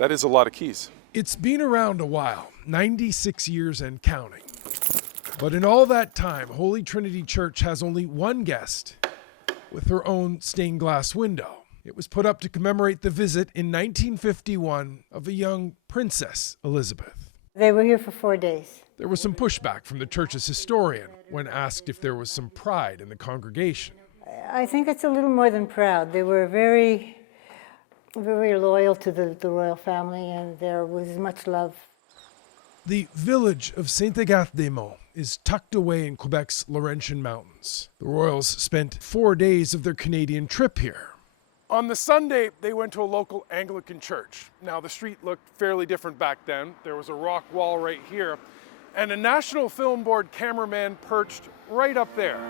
That is a lot of keys. It's been around a while, 96 years and counting. But in all that time, Holy Trinity Church has only one guest with her own stained glass window. It was put up to commemorate the visit in 1951 of a young Princess Elizabeth. They were here for 4 days. There was some pushback from the church's historian when asked if there was some pride in the congregation. I think it's a little more than proud. They were very, very loyal to the royal family, and there was much love. The village of Saint-Agathe-des-Monts is tucked away in Quebec's Laurentian Mountains. The royals spent 4 days of their Canadian trip here. On the Sunday, they went to a local Anglican church. Now, the street looked fairly different back then. There was a rock wall right here, and a National Film Board cameraman perched right up there.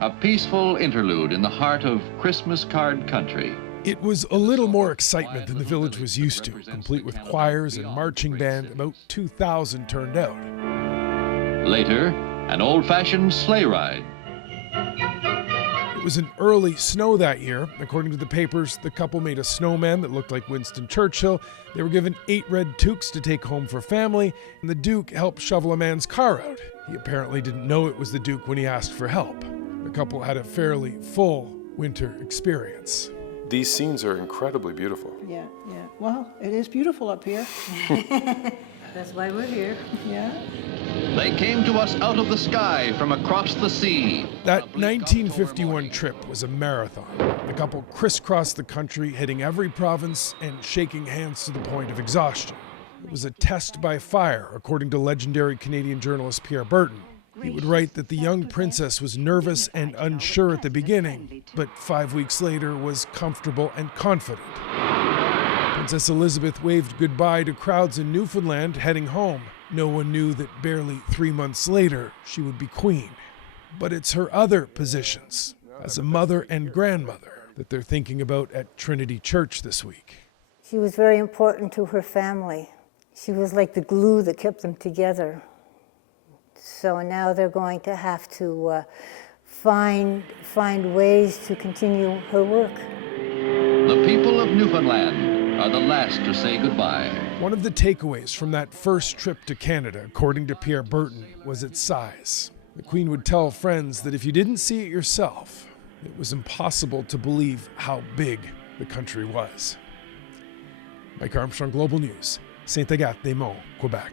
A peaceful interlude in the heart of Christmas card country. It was a little more excitement than the village was used to, complete with choirs and marching band. About 2,000 turned out. Later, an old-fashioned sleigh ride. It was an early snow that year. According to the papers, the couple made a snowman that looked like Winston Churchill. They were given 8 red toques to take home for family, and the Duke helped shovel a man's car out. He apparently didn't know it was the Duke when he asked for help. The couple had a fairly full winter experience. These scenes are incredibly beautiful. Yeah. Well, it is beautiful up here. That's why we're here. Yeah. They came to us out of the sky from across the sea. That 1951 trip was a marathon. The couple crisscrossed the country, hitting every province and shaking hands to the point of exhaustion. It was a test by fire, according to legendary Canadian journalist Pierre Burton. He would write that the young princess was nervous and unsure at the beginning, but 5 weeks later was comfortable and confident. Princess Elizabeth waved goodbye to crowds in Newfoundland heading home. No one knew that barely 3 months later she would be queen. But it's her other positions as a mother and grandmother that they're thinking about at Trinity Church this week. She was very important to her family. She was like the glue that kept them together. So now they're going to have to find ways to continue her work. The people of Newfoundland are the last to say goodbye. One of the takeaways from that first trip to Canada, according to Pierre Burton, was its size. The Queen would tell friends that if you didn't see it yourself, it was impossible to believe how big the country was. Mike Armstrong, Global News, Saint-Agathe-des-Monts, Quebec.